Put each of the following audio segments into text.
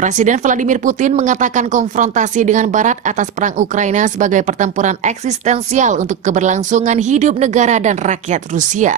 Presiden Vladimir Putin mengatakan konfrontasi dengan Barat atas perang Ukraina sebagai pertempuran eksistensial untuk keberlangsungan hidup negara dan rakyat Rusia.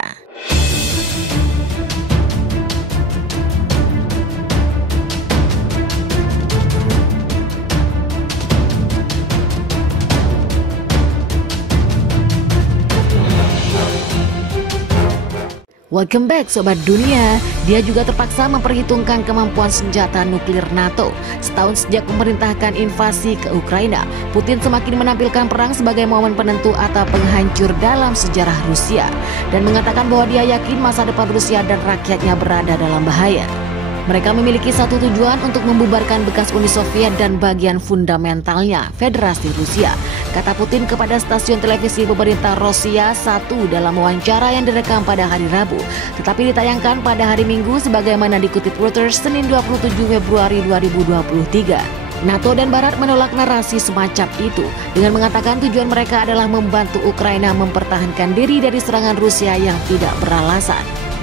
Welcome back Sobat Dunia. Dia juga terpaksa memperhitungkan kemampuan senjata nuklir NATO. Setahun sejak memerintahkan invasi ke Ukraina, Putin semakin menampilkan perang sebagai momen penentu atau penghancur dalam sejarah Rusia, dan mengatakan bahwa dia yakin masa depan Rusia dan rakyatnya berada dalam bahaya. Mereka memiliki satu tujuan, untuk membubarkan bekas Uni Soviet dan bagian fundamentalnya, Federasi Rusia, kata Putin kepada stasiun televisi pemerintah Rosia 1 dalam wawancara yang direkam pada hari Rabu, tetapi ditayangkan pada hari Minggu sebagaimana dikutip Reuters Senin 27 Februari 2023. NATO dan Barat menolak narasi semacam itu dengan mengatakan tujuan mereka adalah membantu Ukraina mempertahankan diri dari serangan Rusia yang tidak beralasan.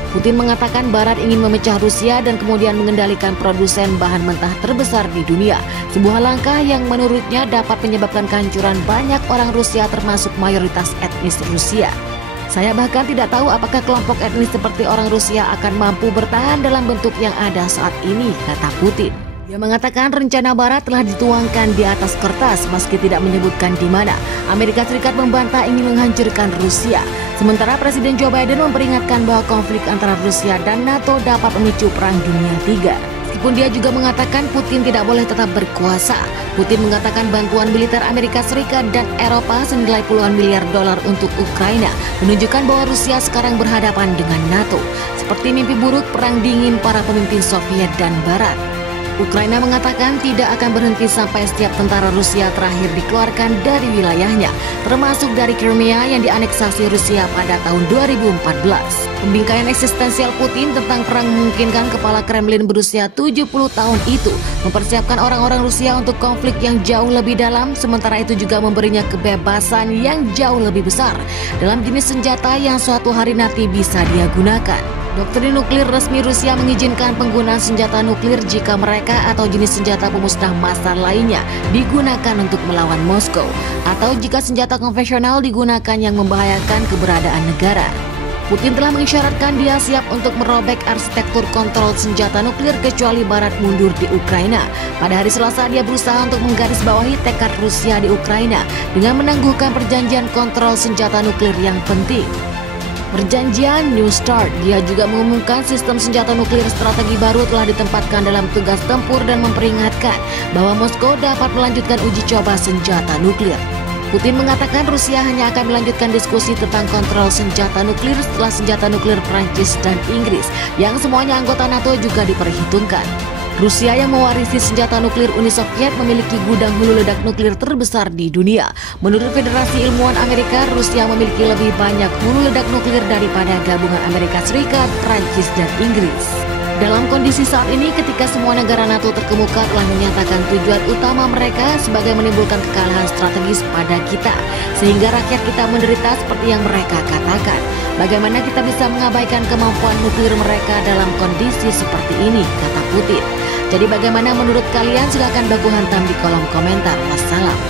Putin mengatakan Barat ingin memecah Rusia dan kemudian mengendalikan produsen bahan mentah terbesar di dunia, sebuah langkah yang menurutnya dapat menyebabkan kehancuran banyak orang Rusia termasuk mayoritas etnis Rusia. Saya bahkan tidak tahu apakah kelompok etnis seperti orang Rusia akan mampu bertahan dalam bentuk yang ada saat ini, kata Putin. Dia mengatakan rencana Barat telah dituangkan di atas kertas meski tidak menyebutkan di mana. Amerika Serikat membantah ingin menghancurkan Rusia. Sementara Presiden Joe Biden memperingatkan bahwa konflik antara Rusia dan NATO dapat memicu Perang Dunia III. Meskipun dia juga mengatakan Putin tidak boleh tetap berkuasa. Putin mengatakan bantuan militer Amerika Serikat dan Eropa senilai puluhan miliar dolar untuk Ukraina menunjukkan bahwa Rusia sekarang berhadapan dengan NATO, seperti mimpi buruk perang dingin para pemimpin Soviet dan Barat. Ukraina mengatakan tidak akan berhenti sampai setiap tentara Rusia terakhir dikeluarkan dari wilayahnya, termasuk dari Crimea yang dianeksasi Rusia pada tahun 2014. Pembingkaian eksistensial Putin tentang perang memungkinkan kepala Kremlin berusia 70 tahun itu mempersiapkan orang-orang Rusia untuk konflik yang jauh lebih dalam, sementara itu juga memberinya kebebasan yang jauh lebih besar dalam jenis senjata yang suatu hari nanti bisa dia gunakan. Doktrin nuklir resmi Rusia mengizinkan penggunaan senjata nuklir jika mereka atau jenis senjata pemusnah massal lainnya digunakan untuk melawan Moskow, atau jika senjata konvensional digunakan yang membahayakan keberadaan negara. Putin telah mengisyaratkan dia siap untuk merobek arsitektur kontrol senjata nuklir kecuali Barat mundur di Ukraina. Pada hari Selasa dia berusaha untuk menggarisbawahi tekad Rusia di Ukraina dengan menangguhkan perjanjian kontrol senjata nuklir yang penting. Perjanjian New Start, dia juga mengumumkan sistem senjata nuklir strategi baru telah ditempatkan dalam tugas tempur dan memperingatkan bahwa Moskow dapat melanjutkan uji coba senjata nuklir. Putin mengatakan Rusia hanya akan melanjutkan diskusi tentang kontrol senjata nuklir setelah senjata nuklir Prancis dan Inggris yang semuanya anggota NATO juga diperhitungkan. Rusia yang mewarisi senjata nuklir Uni Soviet memiliki gudang hulu ledak nuklir terbesar di dunia. Menurut Federasi Ilmuwan Amerika, Rusia memiliki lebih banyak hulu ledak nuklir daripada gabungan Amerika Serikat, Prancis, dan Inggris. Dalam kondisi saat ini, ketika semua negara NATO terkemuka telah menyatakan tujuan utama mereka sebagai menimbulkan kekalahan strategis pada kita, sehingga rakyat kita menderita seperti yang mereka katakan. Bagaimana kita bisa mengabaikan kemampuan nuklir mereka dalam kondisi seperti ini, kata Putin. Jadi bagaimana menurut kalian? Silahkan baku hantam di kolom komentar. Wassalam.